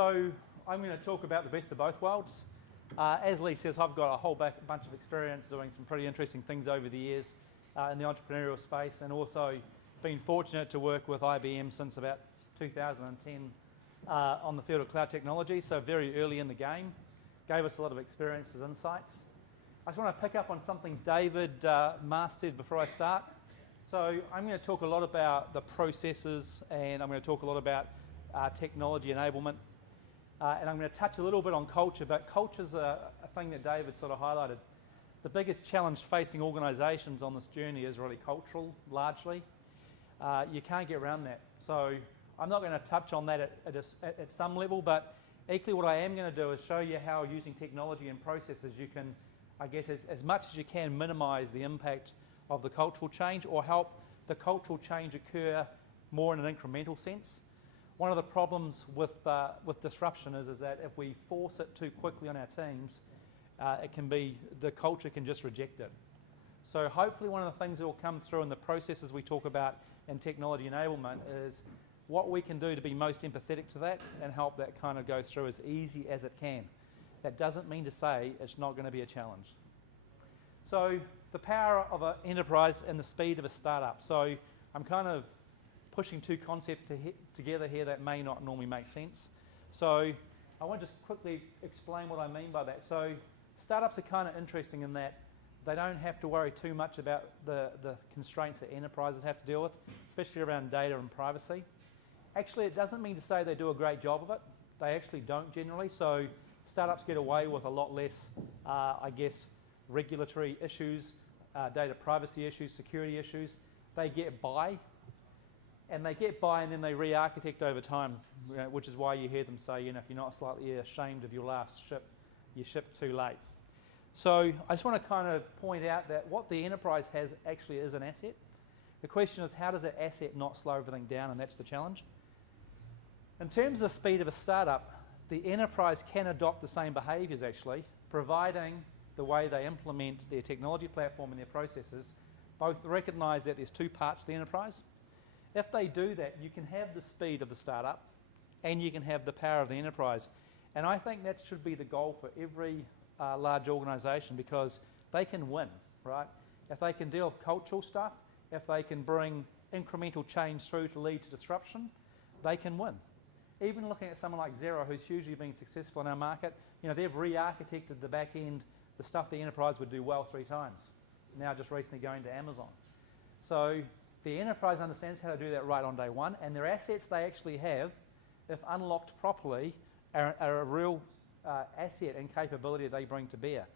So I'm going to talk about the best of both worlds. As Lee says, I've got a whole bunch of experience doing some pretty interesting things over the years in the entrepreneurial space, and also been fortunate to work with IBM since about 2010 on the field of cloud technology, so very early in the game. Gave us a lot of experiences and insights. I just want to pick up on something David mastered before I start. So I'm going to talk a lot about the processes, and I'm going to talk a lot about technology enablement. And I'm going to touch a little bit on culture, but culture's a thing that David sort of highlighted. The biggest challenge facing organisations on this journey is really cultural, largely. You can't get around that. So I'm not going to touch on that at some level, but equally what I am going to do is show you how using technology and processes you can, I guess, as much as you can, minimise the impact of the cultural change or help the cultural change occur more in an incremental sense. One of the problems with disruption is that if we force it too quickly on our teams, the culture can just reject it. So hopefully one of the things that will come through in the processes we talk about in technology enablement is what we can do to be most empathetic to that and help that kind of go through as easy as it can. That doesn't mean to say it's not going to be a challenge. So the power of an enterprise and the speed of a startup. So I'm kind of pushing two concepts together here that may not normally make sense. So I want to just quickly explain what I mean by that. So startups are kind of interesting in that they don't have to worry too much about the constraints that enterprises have to deal with, especially around data and privacy. Actually, it doesn't mean to say they do a great job of it. They actually don't generally. So startups get away with a lot less, I guess, regulatory issues, data privacy issues, security issues. They get by. And they get by and then they re-architect over time, which is why you hear them say, if you're not slightly ashamed of your last ship, you shipped too late. So I just want to kind of point out that what the enterprise has actually is an asset. The question is, how does that asset not slow everything down? And that's the challenge. In terms of the speed of a startup, the enterprise can adopt the same behaviours actually, providing the way they implement their technology platform and their processes both recognise that there's two parts to the enterprise. If they do that, you can have the speed of the startup and you can have the power of the enterprise. And I think that should be the goal for every large organisation because they can win, right? If they can deal with cultural stuff, if they can bring incremental change through to lead to disruption, they can win. Even looking at someone like Xero, who's hugely been successful in our market, they've re-architected the back end, the stuff the enterprise would do well 3 times. Now just recently going to Amazon. So the enterprise understands how to do that right on day one, and their assets they actually have, if unlocked properly, are a real asset and capability they bring to bear.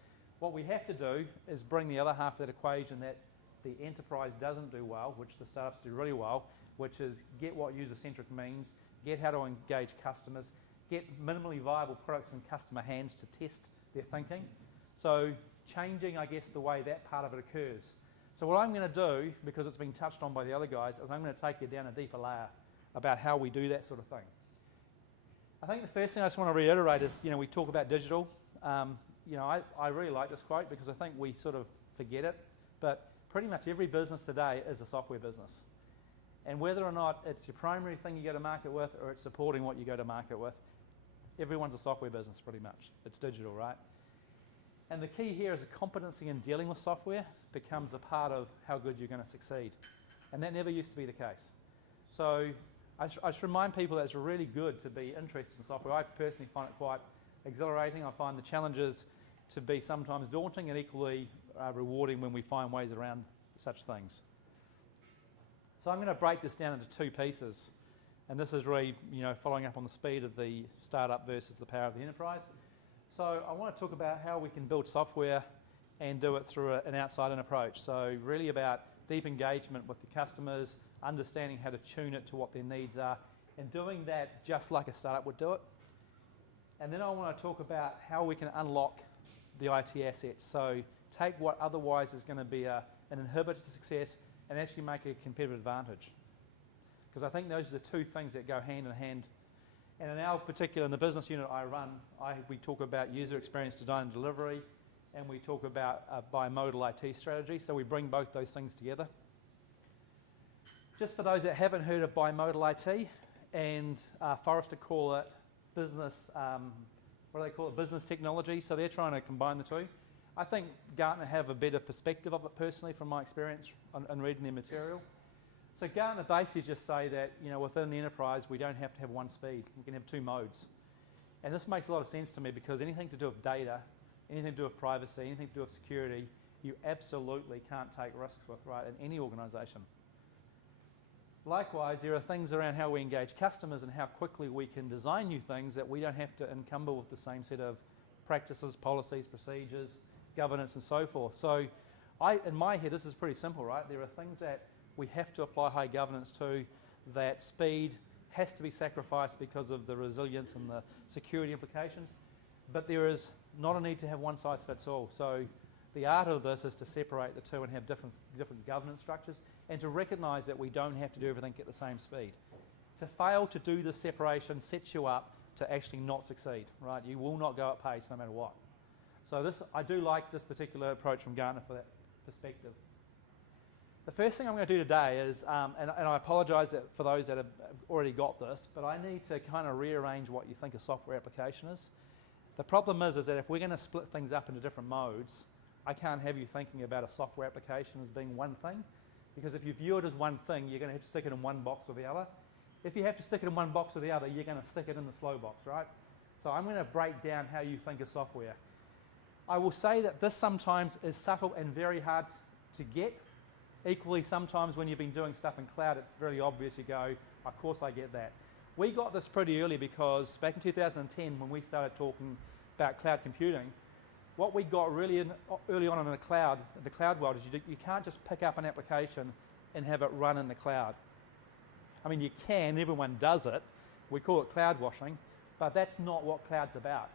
What we have to do is bring the other half of that equation that the enterprise doesn't do well, which the startups do really well, which is get what user-centric means, get how to engage customers, get minimally viable products in customer hands to test their thinking. So changing, I guess, the way that part of it occurs. So what I'm going to do, because it's been touched on by the other guys, is I'm going to take you down a deeper layer about how we do that sort of thing. I think the first thing I just want to reiterate is, we talk about digital. I really like this quote because I think we sort of forget it, but pretty much every business today is a software business. And whether or not it's your primary thing you go to market with or it's supporting what you go to market with, everyone's a software business pretty much. It's digital, right? And the key here is a competency in dealing with software becomes a part of how good you're going to succeed. And that never used to be the case. So I should remind people that it's really good to be interested in software. I personally find it quite exhilarating. I find the challenges to be sometimes daunting and equally rewarding when we find ways around such things. So I'm going to break this down into 2 pieces. And this is really, following up on the speed of the startup versus the power of the enterprise. So I want to talk about how we can build software and do it through an outside-in approach. So really about deep engagement with the customers, understanding how to tune it to what their needs are, and doing that just like a startup would do it. And then I want to talk about how we can unlock the IT assets. So take what otherwise is going to be an inhibitor to success and actually make it a competitive advantage. Because I think those are the 2 things that go hand in hand. And in our particular, in the business unit I run, we talk about user experience design and delivery, and we talk about a bimodal IT strategy. So we bring both those things together. Just for those that haven't heard of bimodal IT, and Forrester call it business, what do they call it, business technology. So they're trying to combine the two. I think Gartner have a better perspective of it personally from my experience on reading their material. So Gartner basically just say that, within the enterprise, we don't have to have one speed. We can have two modes. And this makes a lot of sense to me because anything to do with data, anything to do with privacy, anything to do with security, you absolutely can't take risks with, right, in any organisation. Likewise, there are things around how we engage customers and how quickly we can design new things that we don't have to encumber with the same set of practices, policies, procedures, governance, and so forth. So in my head, this is pretty simple, right? There are things that we have to apply high governance to, that speed has to be sacrificed because of the resilience and the security implications, but there is not a need to have one size fits all. So the art of this is to separate the two and have different governance structures and to recognise that we don't have to do everything at the same speed. To fail to do this separation sets you up to actually not succeed, right? You will not go at pace no matter what. So I do like this particular approach from Gartner for that perspective. The first thing I'm going to do today is, and I apologise for those that have already got this, but I need to kind of rearrange what you think a software application is. The problem is that if we're going to split things up into different modes, I can't have you thinking about a software application as being one thing, because if you view it as one thing, you're going to have to stick it in one box or the other. If you have to stick it in one box or the other, you're going to stick it in the slow box, right? So I'm going to break down how you think of software. I will say that this sometimes is subtle and very hard to get. Equally, sometimes when you've been doing stuff in cloud, it's very obvious. You go, of course I get that. We got this pretty early because back in 2010, when we started talking about cloud computing, what we got really early on in the cloud world is you can't just pick up an application and have it run in the cloud. I mean, you can, everyone does it. We call it cloud washing, but that's not what cloud's about.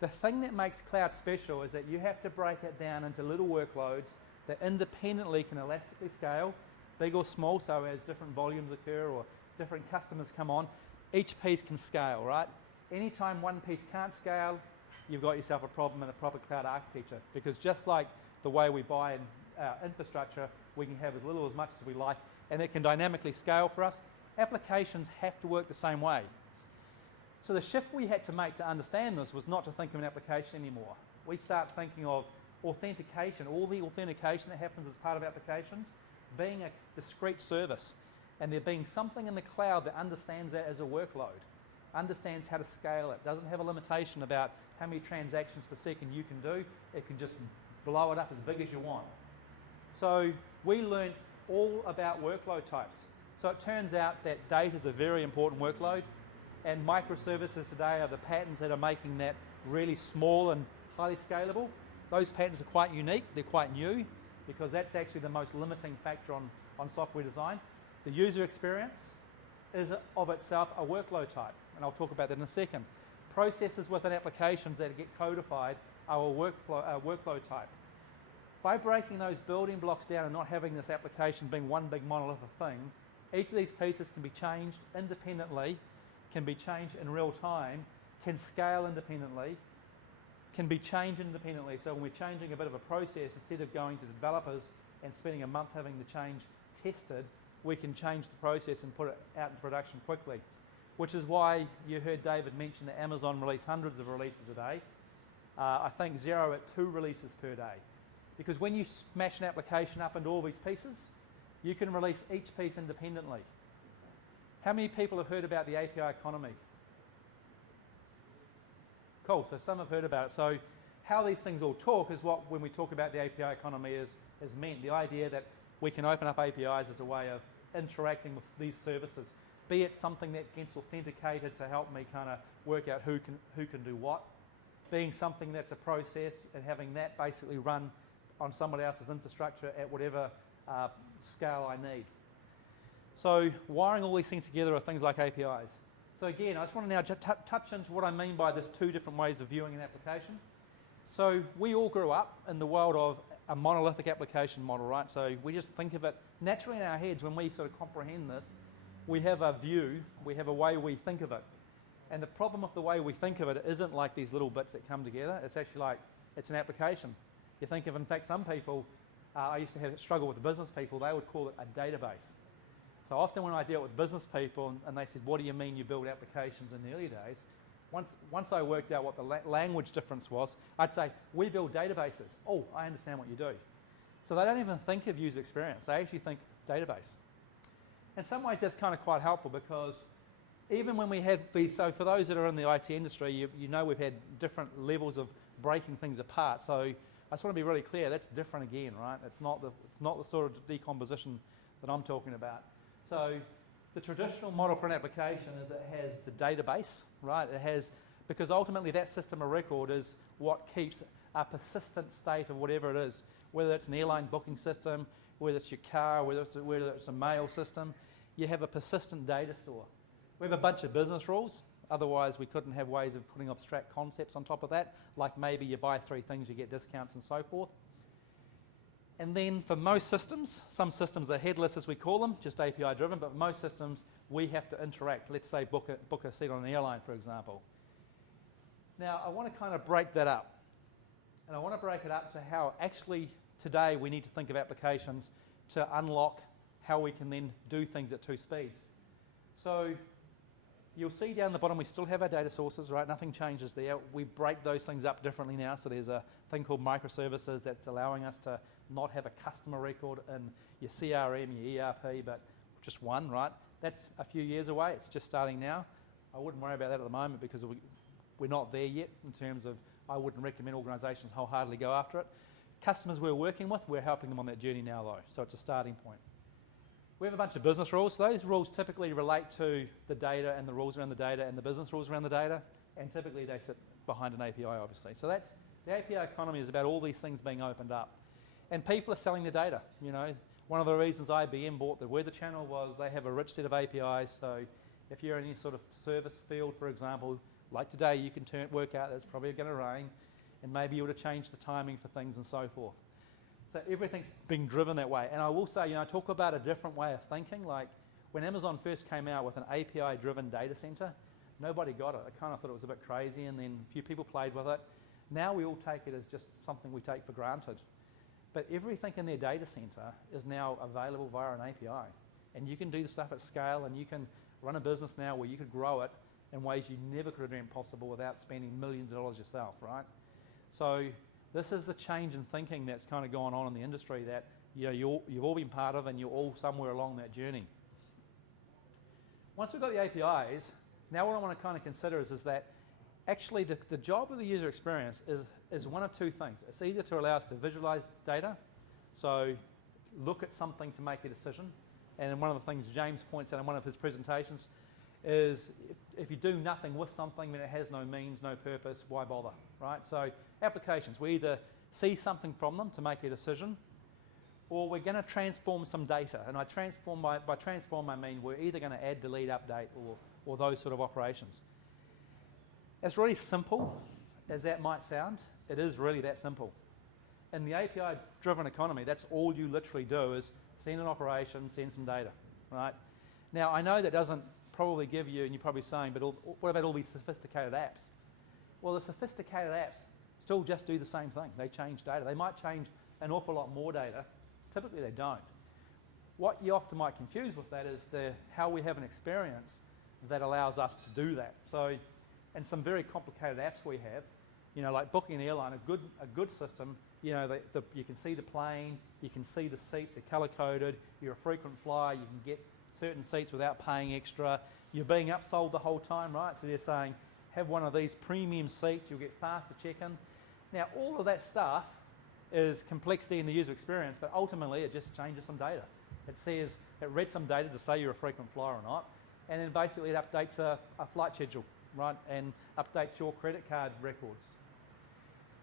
The thing that makes cloud special is that you have to break it down into little workloads that independently can elastically scale, big or small, so as different volumes occur or different customers come on, each piece can scale, right? Anytime one piece can't scale, you've got yourself a problem in a proper cloud architecture, because just like the way we buy our infrastructure, we can have as little or as much as we like, and it can dynamically scale for us. Applications have to work the same way. So the shift we had to make to understand this was not to think of an application anymore. We start thinking of authentication, all the authentication that happens as part of applications, being a discrete service, and there being something in the cloud that understands that as a workload, understands how to scale it, doesn't have a limitation about how many transactions per second you can do, it can just blow it up as big as you want. So we learned all about workload types. So it turns out that data is a very important workload, and microservices today are the patterns that are making that really small and highly scalable. Those patterns are quite unique, they're quite new, because that's actually the most limiting factor on software design. The user experience is of itself a workload type, and I'll talk about that in a second. Processes within applications that get codified are a workload type. By breaking those building blocks down and not having this application being one big monolithic thing, each of these pieces can be changed independently, can be changed in real time, can scale independently, can be changed independently. So when we're changing a bit of a process, instead of going to developers and spending a month having the change tested, we can change the process and put it out in production quickly. Which is why you heard David mention that Amazon release hundreds of releases a day. I think 0 at 2 releases per day. Because when you smash an application up into all these pieces, you can release each piece independently. How many people have heard about the API economy? Cool, so some have heard about it. So how these things all talk is what, when we talk about the API economy, is meant. The idea that we can open up APIs as a way of interacting with these services, be it something that gets authenticated to help me kind of work out who can do what, being something that's a process and having that basically run on somebody else's infrastructure at whatever scale I need. So wiring all these things together are things like APIs. So again, I just want to now touch into what I mean by this two different ways of viewing an application. So we all grew up in the world of a monolithic application model, right? So we just think of it naturally in our heads when we sort of comprehend this. We have a view, we have a way we think of it. And the problem with the way we think of it isn't like these little bits that come together. It's actually like, it's an application. You think of, in fact, some people, I used to struggle with the business people, they would call it a database. So often when I deal with business people and they said, what do you mean you build applications in the early days? Once I worked out what the language difference was, I'd say, we build databases. Oh, I understand what you do. So they don't even think of user experience. They actually think database. In some ways, that's kind of quite helpful because even when we had these, so for those that are in the IT industry, you know we've had different levels of breaking things apart. So I just want to be really clear, that's different again, right? It's not the sort of decomposition that I'm talking about. So the traditional model for an application is it has the database, right? It has, because ultimately that system of record is what keeps a persistent state of whatever it is, whether it's an airline booking system, whether it's your car, whether it's a mail system. You have a persistent data store. We have a bunch of business rules, otherwise we couldn't have ways of putting abstract concepts on top of that, like maybe you buy 3 things, you get discounts and so forth. And then for most systems, some systems are headless as we call them, just API driven, but most systems we have to interact. Let's say book a seat on an airline, for example. Now I want to kind of break that up. And I want to break it up to how actually today we need to think of applications to unlock how we can then do things at 2 speeds. So you'll see down the bottom we still have our data sources, right? Nothing changes there. We break those things up differently now. So there's a thing called microservices that's allowing us to not have a customer record in your CRM, your ERP, but just one, right? That's a few years away. It's just starting now. I wouldn't worry about that at the moment because we're not there yet in terms of I wouldn't recommend organisations wholeheartedly go after it. Customers we're working with, we're helping them on that journey now though, so it's a starting point. We have a bunch of business rules. So those rules typically relate to the data and the rules around the data and the business rules around the data, and typically they sit behind an API obviously. So that's, the API economy is about all these things being opened up. And people are selling the data, you know. One of the reasons IBM bought the Weather Channel was they have a rich set of APIs, so if you're in any sort of service field, for example, like today, you can work out that it's probably going to rain, and maybe you would have changed the timing for things and so forth. So everything's being driven that way. And I will say, you know, I talk about a different way of thinking. Like when Amazon first came out with an API-driven data center, nobody got it. I kind of thought it was a bit crazy, and then a few people played with it. Now we all take it as just something we take for granted. But everything in their data center is now available via an API. And you can do the stuff at scale, and you can run a business now where you could grow it in ways you never could have dreamed possible without spending millions of dollars yourself, right? So this is the change in thinking that's kind of gone on in the industry that you've all been part of, and you're all somewhere along that journey. Once we've got the APIs, now what I want to kind of consider is that actually the job of the user experience is one of 2 things. It's either to allow us to visualize data, so look at something to make a decision, and one of the things James points out in one of his presentations is if you do nothing with something, then it has no means, no purpose, why bother, right? So applications, we either see something from them to make a decision, or we're going to transform some data. And by transform, I mean we're either going to add, delete, update, or those sort of operations. As really simple as that might sound, it is really that simple. In the API-driven economy, that's all you literally do is send an operation, send some data, right? Now, I know that doesn't probably give you, and you're probably saying, but what about all these sophisticated apps? Well, the sophisticated apps still just do the same thing. They change data. They might change an awful lot more data. Typically, they don't. What you often might confuse with that is how we have an experience that allows us to do that. So, and some very complicated apps we have, you know, like booking an airline, a good system, you know, you can see the plane, you can see the seats, they're color-coded, you're a frequent flyer, you can get certain seats without paying extra, you're being upsold the whole time, right? So they're saying, have one of these premium seats, you'll get faster check-in. Now, all of that stuff is complexity in the user experience, but ultimately it just changes some data. It says, it reads some data to say you're a frequent flyer or not, and then basically it updates a flight schedule, right, and updates your credit card records.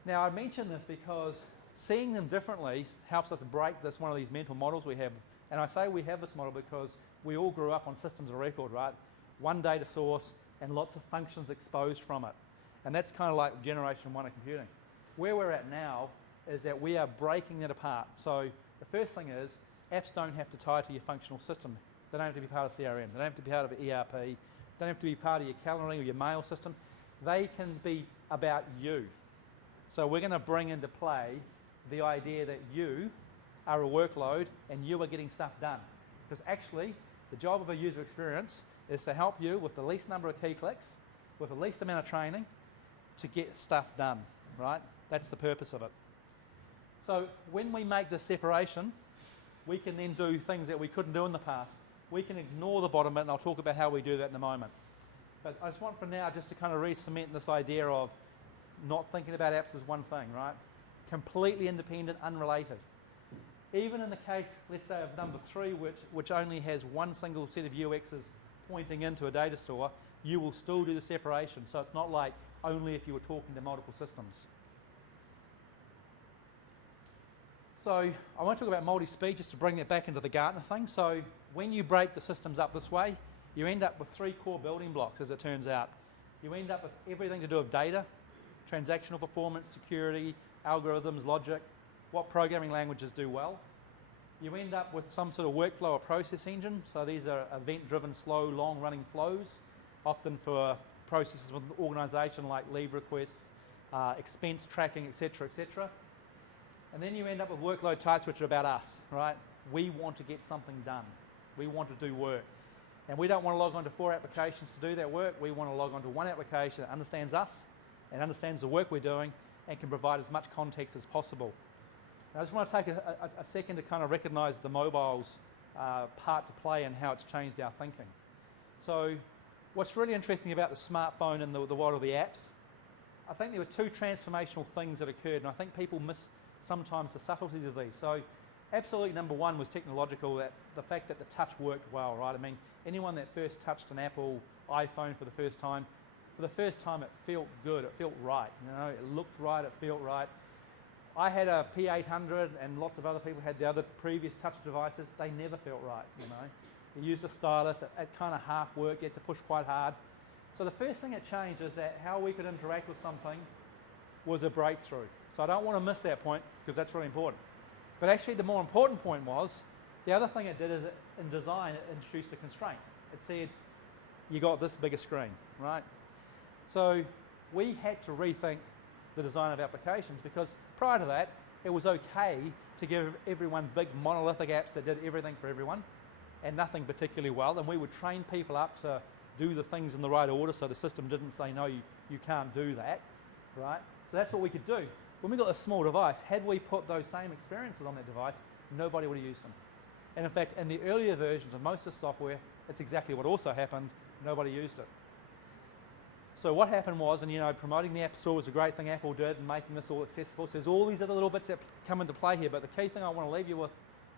Now, I mention this because seeing them differently helps us break one of these mental models we have. And I say we have this model because we all grew up on systems of record, right? One data source and lots of functions exposed from it. And that's kind of like generation 1 of computing. Where we're at now is that we are breaking that apart. So the first thing is apps don't have to tie to your functional system. They don't have to be part of CRM. They don't have to be part of ERP. They don't have to be part of your calendaring or your mail system. They can be about you. So we're going to bring into play the idea that you are a workload and you are getting stuff done. Because actually, the job of a user experience is to help you with the least number of key clicks with the least amount of training to get stuff done, right? That's the purpose of it. So when we make this separation, we can then do things that we couldn't do in the past. We can ignore the bottom bit, and I'll talk about how we do that in a moment. But I just want for now just to kind of re-cement this idea of not thinking about apps as one thing, right? Completely independent, unrelated. Even in the case, let's say, of number 3, which only has one single set of UXs pointing into a data store, you will still do the separation. So it's not like only if you were talking to multiple systems. So I want to talk about multi-speed just to bring that back into the Gartner thing. So when you break the systems up this way, you end up with 3 core building blocks, as it turns out. You end up with everything to do with data, transactional performance, security, algorithms, logic, what programming languages do well. You end up with some sort of workflow or process engine. So these are event-driven, slow, long-running flows, often for processes with an organisation like leave requests, expense tracking, etc., etc. And then you end up with workload types, which are about us, right? We want to get something done. We want to do work. And we don't want to log on to 4 applications to do that work. We want to log on to one application that understands us and understands the work we're doing and can provide as much context as possible. And I just want to take a second to kind of recognise the mobile's part to play and how it's changed our thinking. So what's really interesting about the smartphone and the world of the apps, I think there were 2 transformational things that occurred, and I think people miss sometimes the subtleties of these. So absolutely number 1 was technological, that the fact that the touch worked well, right? I mean, anyone that first touched an Apple iPhone for the first time it felt good, it felt right, you know, it looked right, it felt right. I had a P800 and lots of other people had the other previous touch devices, they never felt right, you know. You used a stylus, it kind of half worked, you had to push quite hard. So the first thing that changed is that how we could interact with something was a breakthrough. So I don't want to miss that point because that's really important. But actually the more important point was, the other thing it did is in design it introduced a constraint. It said, you got this bigger screen, right? So we had to rethink the design of applications because prior to that, it was okay to give everyone big monolithic apps that did everything for everyone and nothing particularly well, and we would train people up to do the things in the right order so the system didn't say, no, you can't do that, right? So that's what we could do. When we got a small device, had we put those same experiences on that device, nobody would have used them. And in fact, in the earlier versions of most of the software, it's exactly what also happened, nobody used it. So what happened was, and you know, promoting the App Store was a great thing Apple did and making this all accessible. So there's all these other little bits that come into play here, but the key thing I want to leave you with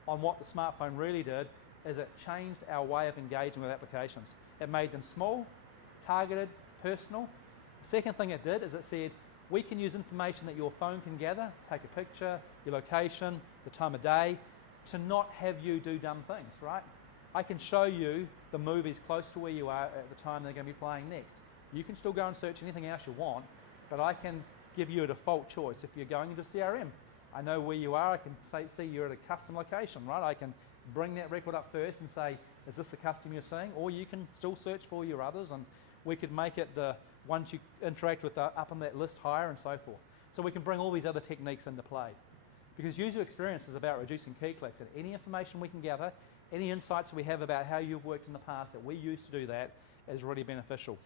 on what the smartphone really did is it changed our way of engaging with applications. It made them small, targeted, personal. The second thing it did is it said, we can use information that your phone can gather, take a picture, your location, the time of day, to not have you do dumb things, right? I can show you the movies close to where you are at the time they're going to be playing next. You can still go and search anything else you want, but I can give you a default choice. If you're going into CRM, I know where you are, I can see you're at a custom location, right? I can bring that record up first and say, is this the custom you're seeing? Or you can still search for your others, and we could make it the ones you interact with up on that list higher and so forth. So we can bring all these other techniques into play. Because user experience is about reducing key clicks, and any information we can gather, any insights we have about how you've worked in the past that we use to do that is really beneficial.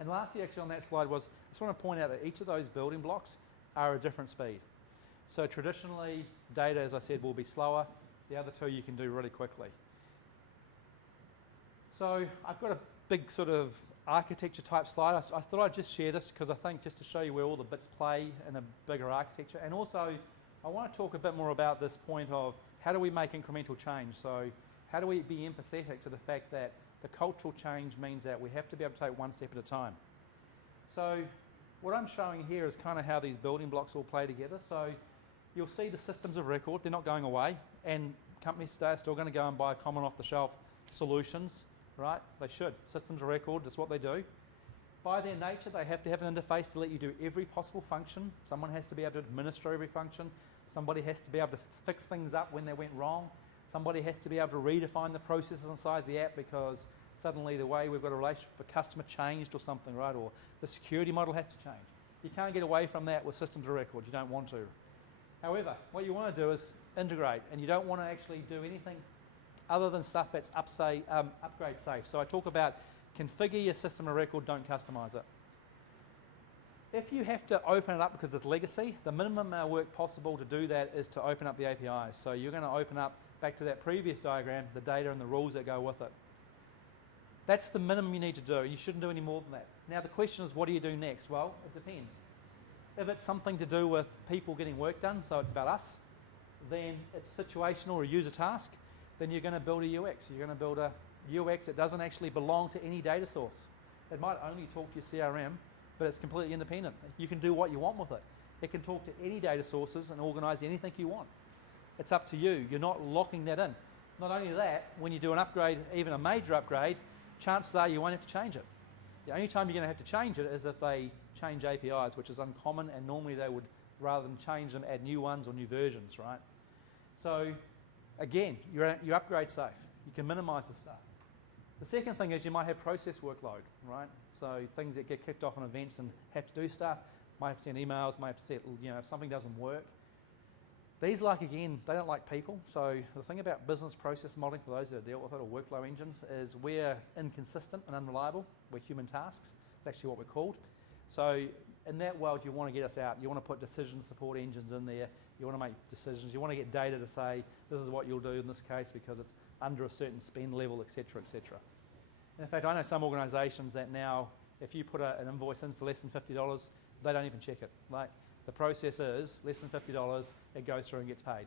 And lastly, actually on that slide was, I just want to point out that each of those building blocks are a different speed. So traditionally, data, as I said, will be slower. The other 2 you can do really quickly. So I've got a big sort of architecture type slide. I thought I'd just share this because I think just to show you where all the bits play in a bigger architecture. And also, I want to talk a bit more about this point of how do we make incremental change? So how do we be empathetic to the fact that the cultural change means that we have to be able to take one step at a time. So what I'm showing here is kind of how these building blocks all play together. So you'll see the systems of record, they're not going away, and companies today are still going to go and buy common off-the-shelf solutions, right? They should. Systems of record, that's what they do. By their nature, they have to have an interface to let you do every possible function. Someone has to be able to administer every function. Somebody has to be able to fix things up when they went wrong. Somebody has to be able to redefine the processes inside the app because suddenly the way we've got a relationship with the customer changed or something, right? Or the security model has to change. You can't get away from that with systems of record. You don't want to. However, what you want to do is integrate, and you don't want to actually do anything other than stuff that's upgrade safe. So I talk about configure your system of record, don't customize it. If you have to open it up because it's legacy, the minimum amount of work possible to do that is to open up the APIs. So you're going to open up, back to that previous diagram, the data and the rules that go with it. That's the minimum you need to do. You shouldn't do any more than that. Now the question is, what do you do next? Well, it depends. If it's something to do with people getting work done, so it's about us, then it's situational or a user task, then you're going to build a UX. You're going to build a UX that doesn't actually belong to any data source. It might only talk to your CRM, but it's completely independent. You can do what you want with it. It can talk to any data sources and organise anything you want. It's up to you. You're not locking that in. Not only that, when you do an upgrade, even a major upgrade, chances are you won't have to change it. The only time you're going to have to change it is if they change APIs, which is uncommon, and normally they would, rather than change them, add new ones or new versions, right? So again, you're upgrade safe. You can minimise the stuff. The second thing is you might have process workload, right? So things that get kicked off on events and have to do stuff, might have to send emails, might have to set, if something doesn't work. These, again, they don't like people. So the thing about business process modeling, for those that deal with it, or workflow engines, is we're inconsistent and unreliable. We're human tasks. It's actually what we're called. So in that world, you want to get us out. You want to put decision support engines in there. You want to make decisions. You want to get data to say, this is what you'll do in this case because it's under a certain spend level, etc., etc. And in fact, I know some organisations that now, if you put an invoice in for less than $50, they don't even check it. Like, the process is less than $50, it goes through and gets paid.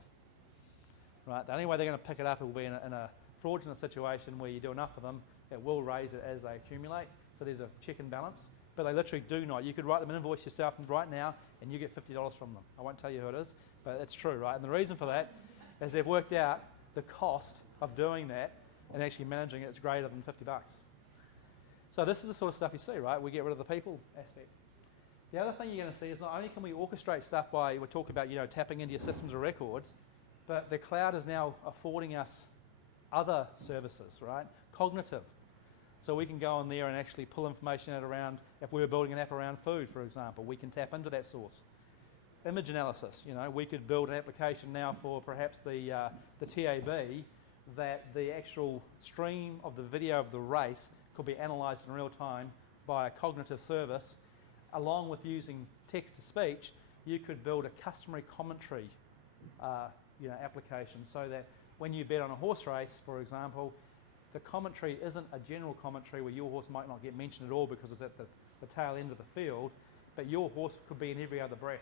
Right? The only way they're going to pick it up will be in a fraudulent situation where you do enough of them, it will raise it as they accumulate. So there's a check and balance. But they literally do not. You could write them an invoice yourself right now and you get $50 from them. I won't tell you who it is, but it's true, right? And the reason for that is they've worked out the cost of doing that and actually managing it is greater than $50. So this is the sort of stuff you see, right? We get rid of the people aspect. The other thing you're going to see is not only can we orchestrate stuff by, we talk about, tapping into your systems of records, but the cloud is now affording us other services, right? Cognitive. So we can go in there and actually pull information out around, if we were building an app around food, for example, we can tap into that source. Image analysis, we could build an application now for perhaps the TAB that the actual stream of the video of the race could be analysed in real time by a cognitive service. Along with using text-to-speech, you could build a customary commentary application so that when you bet on a horse race, for example, the commentary isn't a general commentary where your horse might not get mentioned at all because it's at the tail end of the field, but your horse could be in every other breath.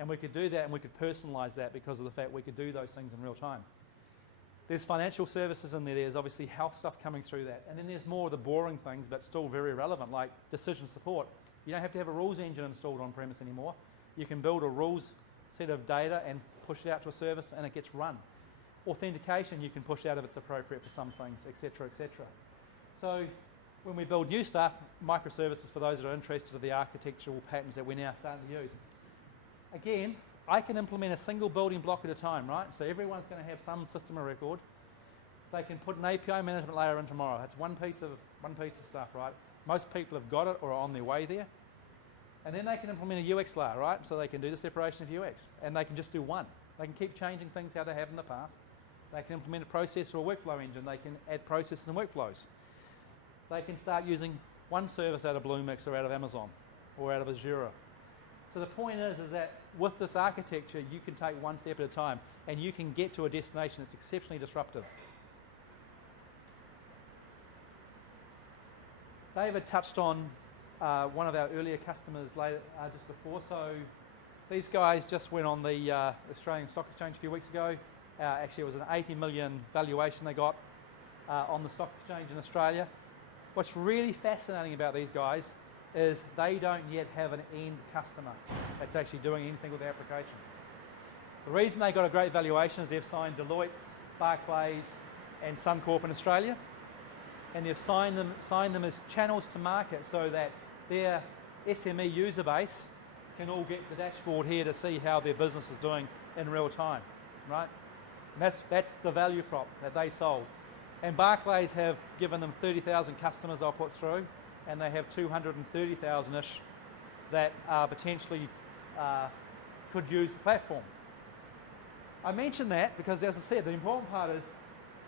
And we could do that and we could personalise that because of the fact we could do those things in real time. There's financial services in there, there's obviously health stuff coming through that, and then there's more of the boring things but still very relevant, like decision support. You don't have to have a rules engine installed on-premise anymore. You can build a rules set of data and push it out to a service and it gets run. Authentication you can push out if it's appropriate for some things, etc., etc. So when we build new stuff, microservices, for those that are interested, are the architectural patterns that we're now starting to use. Again, I can implement a single building block at a time, right? So everyone's going to have some system of record. They can put an API management layer in tomorrow. That's one piece of stuff, right? Most people have got it or are on their way there. And then they can implement a UX layer, right? So they can do the separation of UX. And they can just do one. They can keep changing things how they have in the past. They can implement a process or a workflow engine. They can add processes and workflows. They can start using one service out of Bluemix or out of Amazon or out of Azure. So the point is that with this architecture, you can take one step at a time and you can get to a destination that's exceptionally disruptive. David touched on one of our earlier customers just before. So these guys just went on the Australian Stock Exchange a few weeks ago. Actually, it was an 80 million valuation they got on the stock exchange in Australia. What's really fascinating about these guys is they don't yet have an end customer that's actually doing anything with the application. The reason they got a great valuation is they've signed Deloitte, Barclays and Suncorp in Australia, and they've signed them as channels to market so that their SME user base can all get the dashboard here to see how their business is doing in real time, right? And that's the value prop that they sold. And Barclays have given them 30,000 customers I'll put through, and they have 230,000-ish that potentially could use the platform. I mention that because, as I said, the important part is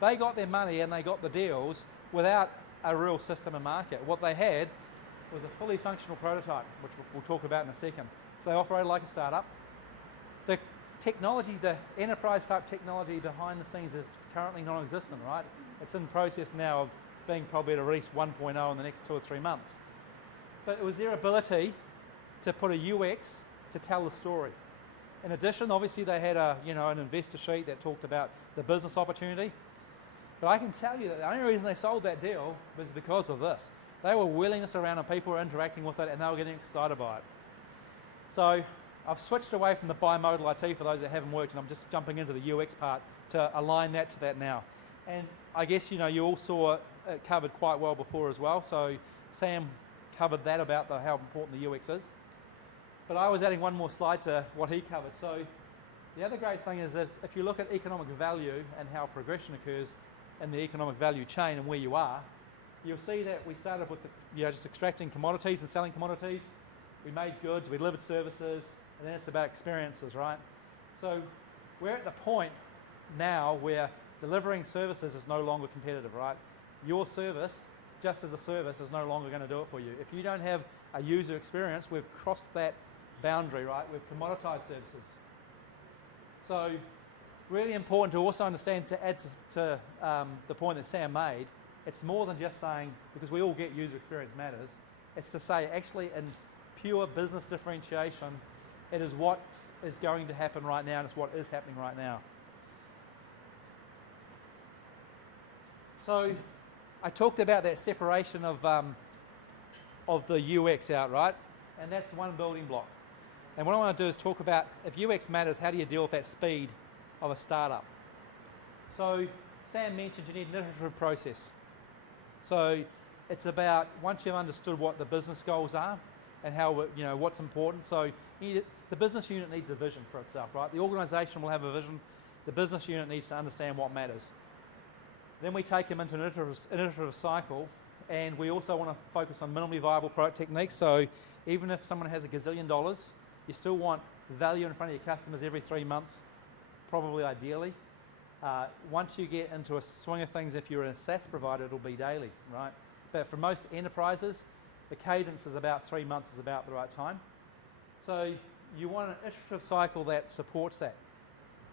they got their money and they got the deals without a real system and market. What they had was a fully functional prototype, which we'll talk about in a second. So they operated like a startup. The technology, the enterprise type technology behind the scenes is currently non-existent, right? It's in process now of being probably at release 1.0 in the next 2 or 3 months. But it was their ability to put a UX to tell the story. In addition, obviously they had an investor sheet that talked about the business opportunity. But I can tell you that the only reason they sold that deal was because of this. They were wheeling this around and people were interacting with it and they were getting excited by it. So I've switched away from the bimodal IT for those that haven't worked, and I'm just jumping into the UX part to align that to that now. And I guess you all saw it covered quite well before as well. So Sam covered that about how important the UX is. But I was adding one more slide to what he covered. So the other great thing is if you look at economic value and how progression occurs in the economic value chain and where you are, you'll see that we started with just extracting commodities and selling commodities. We made goods, we delivered services, and then it's about experiences, right? So we're at the point now where delivering services is no longer competitive, right? Your service, just as a service, is no longer going to do it for you. If you don't have a user experience, we've crossed that boundary, right? We've commoditized services. So really important to also understand, to add to the point that Sam made, it's more than just saying, because we all get user experience matters, it's to say actually in pure business differentiation, it is what is going to happen right now and it's what is happening right now. So I talked about that separation of the UX out, right? And that's one building block. And what I want to do is talk about, if UX matters, how do you deal with that speed of a startup? So Sam mentioned you need an iterative process. So it's about, once you've understood what the business goals are and how, what's important. So the business unit needs a vision for itself, right? The organisation will have a vision. The business unit needs to understand what matters. Then we take them into an iterative cycle, and we also want to focus on minimally viable product techniques. So even if someone has $1 gazillion, you still want value in front of your customers every 3 months, probably ideally. Once you get into a swing of things, if you're a SaaS provider, it'll be daily, right? But for most enterprises, the cadence is about 3 months is about the right time. So you want an iterative cycle that supports that.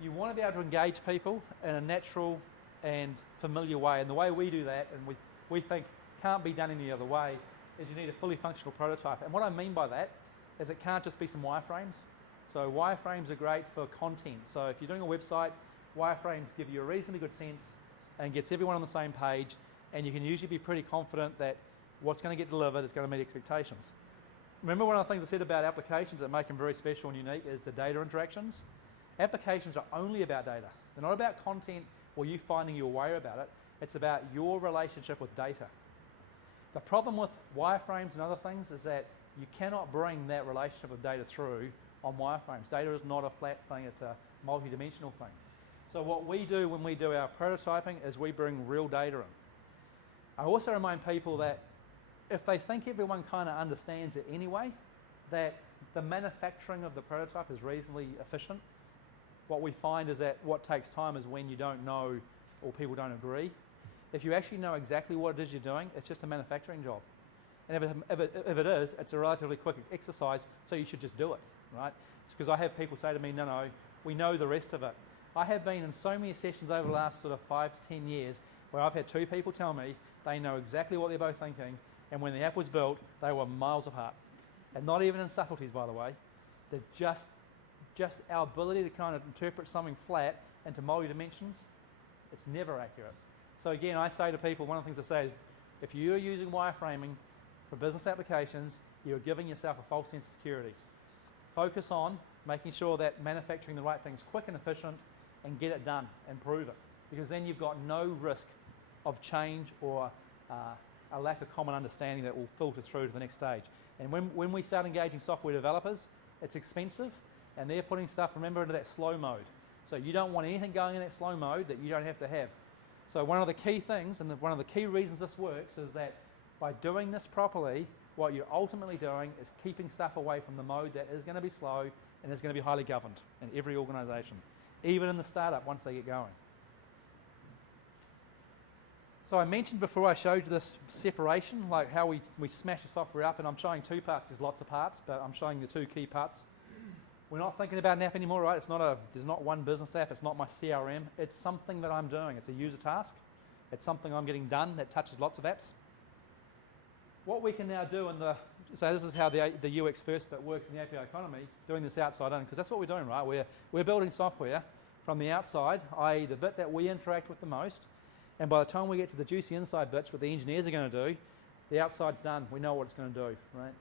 You want to be able to engage people in a natural and familiar way. And the way we do that, and we think can't be done any other way, is you need a fully functional prototype. And what I mean by that is it can't just be some wireframes. So wireframes are great for content. So if you're doing a website, wireframes give you a reasonably good sense and gets everyone on the same page, and you can usually be pretty confident that what's going to get delivered is going to meet expectations. Remember, one of the things I said about applications that make them very special and unique is the data interactions. Applications are only about data. They're not about content or you finding your way about it. It's about your relationship with data. The problem with wireframes and other things is that you cannot bring that relationship with data through on wireframes. Data is not a flat thing, it's a multi-dimensional thing. So what we do when we do our prototyping is we bring real data in. I also remind people that if they think everyone kind of understands it anyway, that the manufacturing of the prototype is reasonably efficient. What we find is that what takes time is when you don't know or people don't agree. If you actually know exactly what it is you're doing, it's just a manufacturing job. And if it is, it's a relatively quick exercise, so you should just do it, right? It's because I have people say to me, no, we know the rest of it. I have been in so many sessions over the last sort of 5 to 10 years where I've had 2 people tell me they know exactly what they're both thinking, and when the app was built, they were miles apart. And not even in subtleties, by the way. They're just our ability to kind of interpret something flat into multi-dimensions, it's never accurate. So again, I say to people, one of the things I say is, if you're using wireframing for business applications, you're giving yourself a false sense of security. Focus on making sure that manufacturing the right things quick and efficient and get it done and prove it. Because then you've got no risk of change or a lack of common understanding that will filter through to the next stage. And when we start engaging software developers, it's expensive and they're putting stuff, remember, into that slow mode. So you don't want anything going in that slow mode that you don't have to have. So one of the key things, and one of the key reasons this works, is that by doing this properly, what you're ultimately doing is keeping stuff away from the mode that is going to be slow and is going to be highly governed in every organisation, even in the startup once they get going. So I mentioned before I showed you this separation, like how we smash the software up, and I'm showing two parts. There's lots of parts, but I'm showing the two key parts. We're not thinking about an app anymore, right? There's not one business app. It's not my CRM. It's something that I'm doing. It's a user task. It's something I'm getting done that touches lots of apps. What we can now do so this is how the UX first bit works in the API economy, doing this outside in, because that's what we're doing, right? We're building software from the outside, i.e. the bit that we interact with the most, and by the time we get to the juicy inside bits, what the engineers are going to do, the outside's done. We know what it's going to do, right?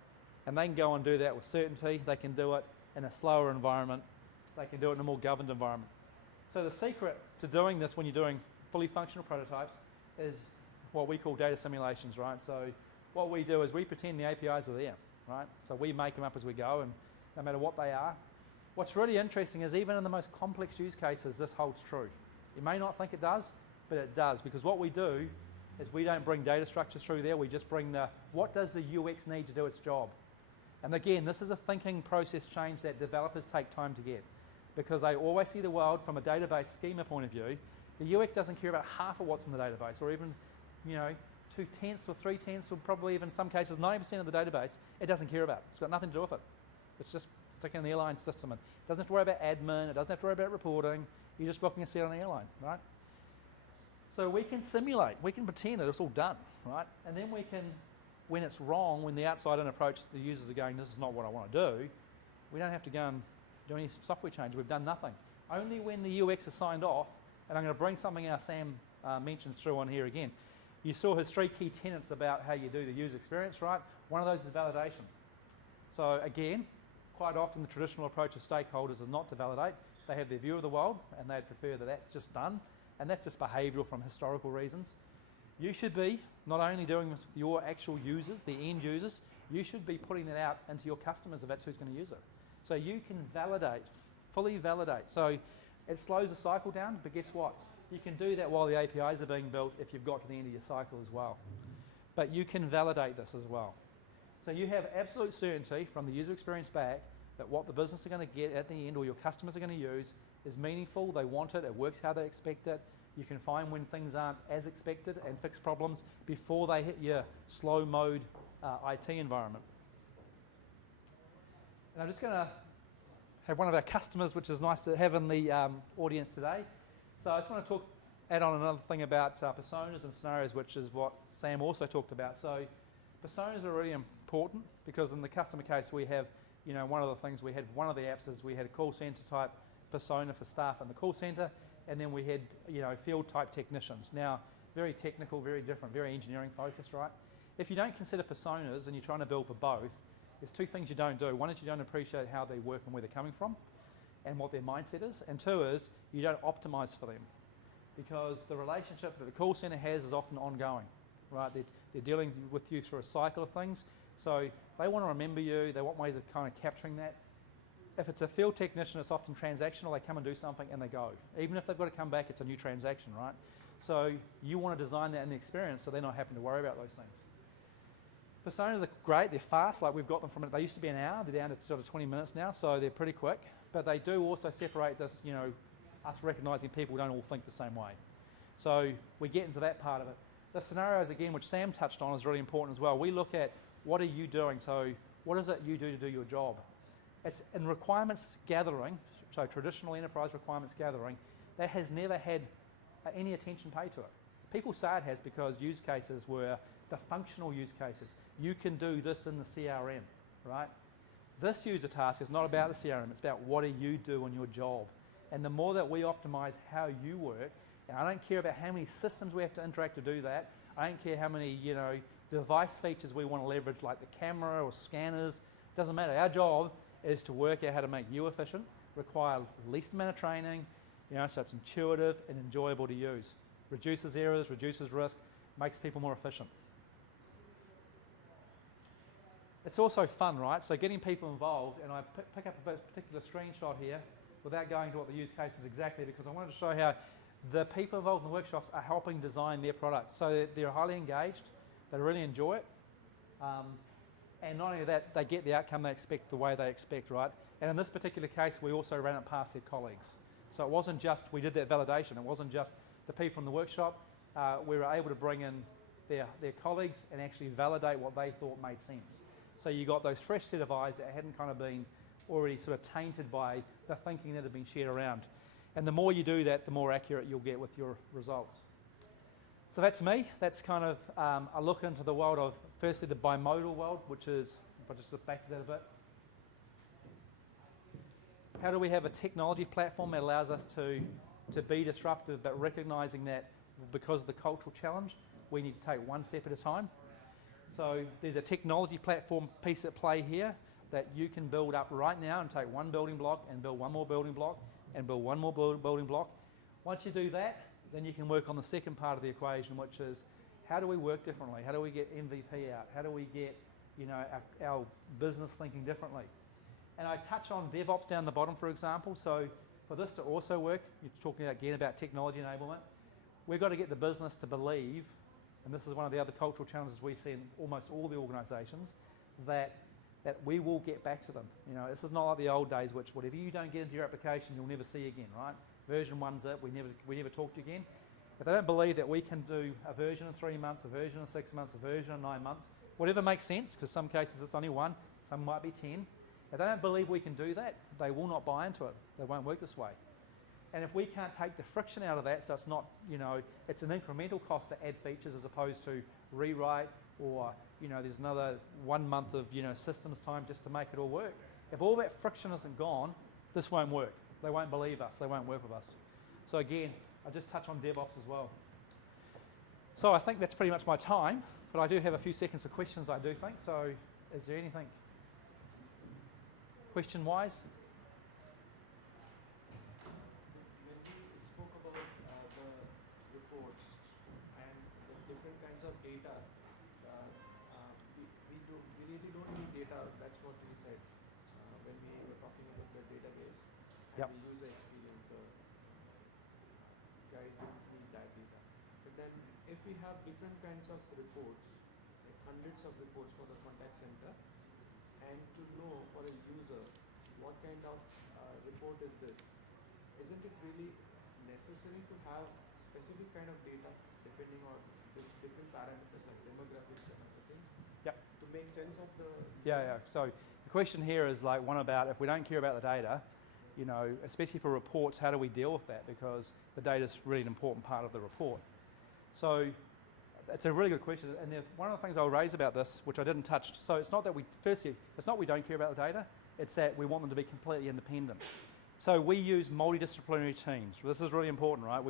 And they can go and do that with certainty. They can do it in a slower environment. They can do it in a more governed environment. So the secret to doing this when you're doing fully functional prototypes is what we call data simulations, right? So what we do is we pretend the APIs are there, right? So we make them up as we go, and no matter what they are. What's really interesting is even in the most complex use cases, this holds true. You may not think it does, but it does, because what we do is we don't bring data structures through there, we just bring what does the UX need to do its job? And again, this is a thinking process change that developers take time to get, because they always see the world from a database schema point of view. The UX doesn't care about half of what's in the database, or even, 2/10 or 3/10, or probably even in some cases 90% of the database. It doesn't care about. It's got nothing to do with it. It's just sticking in the airline system. And it doesn't have to worry about admin. It doesn't have to worry about reporting. You're just booking a seat on the airline, right? So we can simulate. We can pretend that it's all done, right? And then we can, when it's wrong, when the outside-in approach, the users are going, this is not what I want to do, we don't have to go and do any software change. We've done nothing. Only when the UX is signed off, and I'm going to bring something Sam mentioned through on here again. You saw his 3 key tenets about how you do the user experience, right? One of those is validation. So again, quite often the traditional approach of stakeholders is not to validate. They have their view of the world, and they'd prefer that that's just done, and that's just behavioural from historical reasons. You should be not only doing this with your actual users, the end users, you should be putting that out into your customers if that's who's going to use it. So you can validate, fully validate. So it slows the cycle down, but guess what? You can do that while the APIs are being built if you've got to the end of your cycle as well. But you can validate this as well. So you have absolute certainty from the user experience back that what the business are going to get at the end, or your customers are going to use, is meaningful, they want it works how they expect it. You can find when things aren't as expected and fix problems before they hit your slow mode IT environment. And I'm just going to have one of our customers, which is nice to have in the audience today. So I just want to add on another thing about personas and scenarios, which is what Sam also talked about. So personas are really important because in the customer case we have, one of the things we had, one of the apps is we had a call center type persona for staff in the call center, and then we had, field type technicians. Now, very technical, very different, very engineering focused, right? If you don't consider personas and you're trying to build for both, there's 2 things you don't do. One is you don't appreciate how they work and where they're coming from and what their mindset is. And 2 is you don't optimize for them, because the relationship that the call center has is often ongoing, right? They're dealing with you through a cycle of things. So they want to remember you. They want ways of kind of capturing that. If it's a field technician, it's often transactional. They come and do something and they go. Even if they've got to come back, it's a new transaction, right? So you want to design that in the experience so they're not having to worry about those things. Personas are great. They're fast. Like we've got them from they used to be an hour. They're down to sort of 20 minutes now, so they're pretty quick. But they do also separate this, us recognising people don't all think the same way. So we get into that part of it. The scenarios, again, which Sam touched on, is really important as well. We look at what are you doing? So what is it you do to do your job? It's in requirements gathering, so traditional enterprise requirements gathering, that has never had any attention paid to it. People say it has because use cases were the functional use cases. You can do this in the CRM, right? This user task is not about the CRM, it's about what do you do on your job. And the more that we optimize how you work, and I don't care about how many systems we have to interact to do that, I don't care how many, device features we want to leverage, like the camera or scanners, doesn't matter. Our job is to work out how to make you efficient, require least amount of training, so it's intuitive and enjoyable to use. Reduces errors, reduces risk, makes people more efficient. It's also fun, right? So getting people involved, and I pick up a particular screenshot here without going to what the use case is exactly, because I wanted to show how the people involved in the workshops are helping design their product. So they're highly engaged, they really enjoy it, and not only that, they get the outcome they expect the way they expect, right? And in this particular case, we also ran it past their colleagues. So it wasn't just, we did that validation, it wasn't just the people in the workshop, we were able to bring in their colleagues and actually validate what they thought made sense. So you got those fresh set of eyes that hadn't kind of been already sort of tainted by the thinking that had been shared around. And the more you do that, the more accurate you'll get with your results. So that's me. That's kind of a look into the world of, firstly, the bimodal world, which is, if I just look back to that a bit. How do we have a technology platform that allows us to be disruptive, but recognizing that because of the cultural challenge, we need to take one step at a time. So there's a technology platform piece at play here that you can build up right now and take one building block and build one more building block and build one more building block. Once you do that, then you can work on the second part of the equation, which is how do we work differently? How do we get MVP out? How do we get our business thinking differently? And I touch on DevOps down the bottom, for example. So for this to also work, you're talking again about technology enablement. We've got to get the business to believe, and this is one of the other cultural challenges we see in almost all the organisations, that we will get back to them. This is not like the old days, which whatever you don't get into your application, you'll never see again, right? Version 1's it, we never talk to you again. If they don't believe that we can do a version in 3 months, a version in 6 months, a version in 9 months, whatever makes sense, because some cases it's only one, some might be 10. If they don't believe we can do that, they will not buy into it. They won't work this way. And if we can't take the friction out of that, so it's not, it's an incremental cost to add features as opposed to rewrite or, there's another 1 month of, systems time just to make it all work. If all that friction isn't gone, this won't work. They won't believe us. They won't work with us. So again, I'll just touch on DevOps as well. So I think that's pretty much my time, but I do have a few seconds for questions, I do think. So is there anything question-wise? When we spoke about the reports and the different kinds of data, we really don't need data. That's what we said when we were talking about the database and Yep. the user experience. The guys don't need that data. But then, if we have different kinds of reports, like hundreds of reports for the contact center, and to know for a user what kind of report is this, isn't it really necessary to have specific kind of data depending on different parameters like demographics and other things? Yep. To make sense of the... Yeah. So the question here is like one about if we don't care about the data, especially for reports, how do we deal with that? Because the data is really an important part of the report. So it's a really good question. And one of the things I'll raise about this, which I didn't touch, so it's not that we don't care about the data, it's that we want them to be completely independent. So we use multidisciplinary teams. This is really important, right?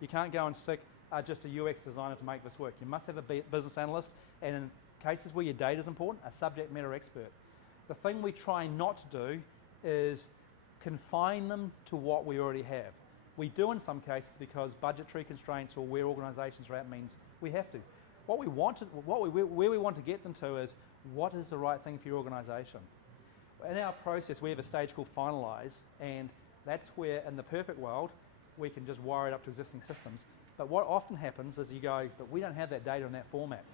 You can't go and stick just a UX designer to make this work. You must have a business analyst, and in cases where your data is important, a subject matter expert. The thing we try not to do is confine them to what we already have. We do in some cases because budgetary constraints or where organisations are at means we have to. Where we want to get them to is what is the right thing for your organisation. In our process, we have a stage called finalise, and that's where, in the perfect world, we can just wire it up to existing systems. But what often happens is you go, but we don't have that data in that format.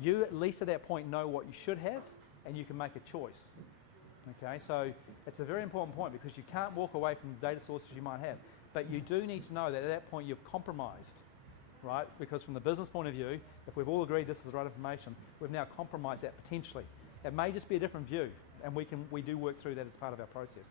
You, at least at that point, know what you should have, and you can make a choice. Okay, so it's a very important point because you can't walk away from the data sources you might have. But you do need to know that at that point you've compromised, right? Because from the business point of view, if we've all agreed this is the right information, we've now compromised that potentially. It may just be a different view, and we do work through that as part of our process.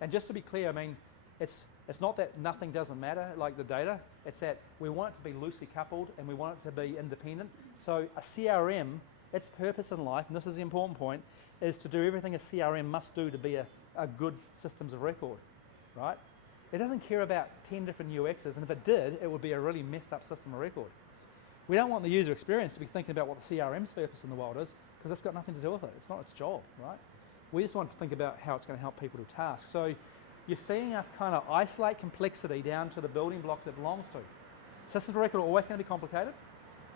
And just to be clear, I mean, it's not that nothing doesn't matter, like the data. It's that we want it to be loosely coupled, and we want it to be independent. So a CRM, its purpose in life, and this is the important point, is to do everything a CRM must do to be a good systems of record, right? It doesn't care about 10 different UXs, and if it did, it would be a really messed up system of record. We don't want the user experience to be thinking about what the CRM's purpose in the world is, because it's got nothing to do with it. It's not its job, right? We just want to think about how it's going to help people do tasks. So you're seeing us kind of isolate complexity down to the building blocks it belongs to. Systems of record are always going to be complicated.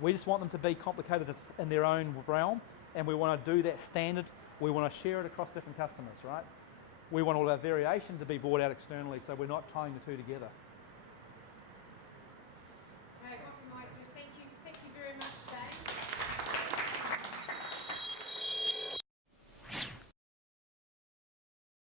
We just want them to be complicated in their own realm, and we want to do that standard. We want to share it across different customers, right? We want all our variation to be brought out externally, so we're not tying the two together.